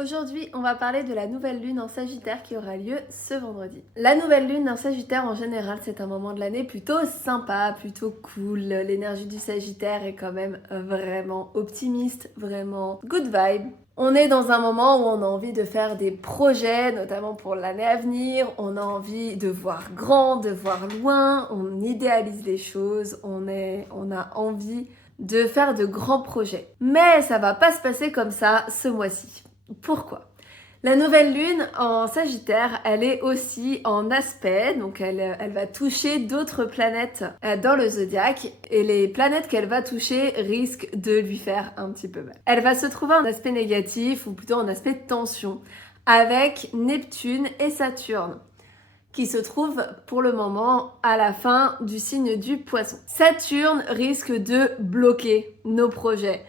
Aujourd'hui, on va parler de la nouvelle lune en Sagittaire qui aura lieu ce vendredi. La nouvelle lune en Sagittaire, en général, c'est un moment de l'année plutôt sympa, plutôt cool. L'énergie du Sagittaire est quand même vraiment optimiste, vraiment good vibe. On est dans un moment où on a envie de faire des projets, notamment pour l'année à venir. On a envie de voir grand, de voir loin. On idéalise les choses. On a envie de faire de grands projets. Mais ça va pas se passer comme ça ce mois-ci. Pourquoi? La nouvelle lune en Sagittaire, elle est aussi en aspect, donc elle va toucher d'autres planètes dans le zodiaque, et les planètes qu'elle va toucher risquent de lui faire un petit peu mal. Elle va se trouver en aspect négatif, ou plutôt en aspect de tension, avec Neptune et Saturne, qui se trouvent pour le moment à la fin du signe du Poisson. Saturne risque de bloquer nos projets.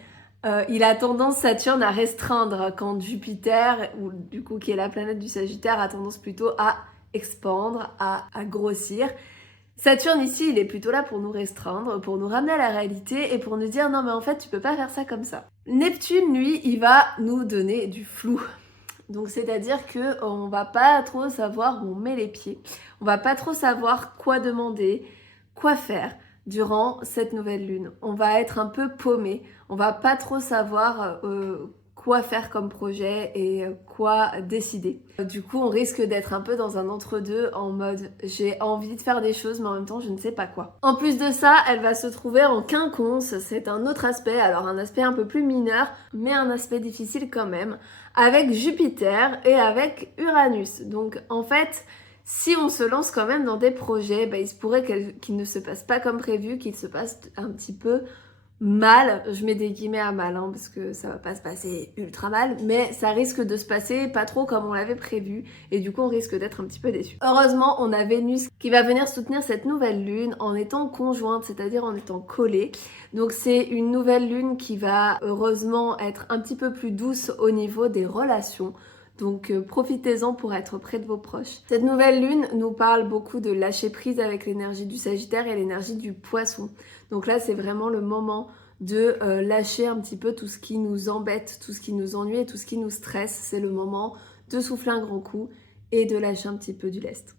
Il a tendance, Saturne, à restreindre quand Jupiter, ou du coup qui est la planète du Sagittaire, a tendance plutôt à expandre, à grossir. Saturne ici, il est plutôt là pour nous restreindre, pour nous ramener à la réalité et pour nous dire non mais en fait tu peux pas faire ça comme ça. Neptune, lui, il va nous donner du flou. Donc c'est-à-dire que on va pas trop savoir où on met les pieds. On va pas trop savoir quoi demander, quoi faire durant cette nouvelle lune. On va être un peu paumé. On va pas trop savoir quoi faire comme projet et quoi décider. Du coup, on risque d'être un peu dans un entre-deux en mode j'ai envie de faire des choses mais en même temps je ne sais pas quoi. En plus de ça, elle va se trouver en quinconce, c'est un autre aspect, alors un aspect un peu plus mineur mais un aspect difficile quand même, avec Jupiter et avec Uranus. Donc en fait, si on se lance quand même dans des projets, il se pourrait qu'ils ne se passent pas comme prévu, qu'ils se passent un petit peu mal. Je mets des guillemets à mal, parce que ça va pas se passer ultra mal, mais ça risque de se passer pas trop comme on l'avait prévu, et du coup on risque d'être un petit peu déçu. Heureusement, on a Vénus qui va venir soutenir cette nouvelle lune en étant conjointe, c'est-à-dire en étant collée. Donc c'est une nouvelle lune qui va heureusement être un petit peu plus douce au niveau des relations. Donc profitez-en pour être près de vos proches. Cette nouvelle lune nous parle beaucoup de lâcher prise avec l'énergie du Sagittaire et l'énergie du Poisson. Donc là, c'est vraiment le moment de lâcher un petit peu tout ce qui nous embête, tout ce qui nous ennuie et tout ce qui nous stresse. C'est le moment de souffler un grand coup et de lâcher un petit peu du lest.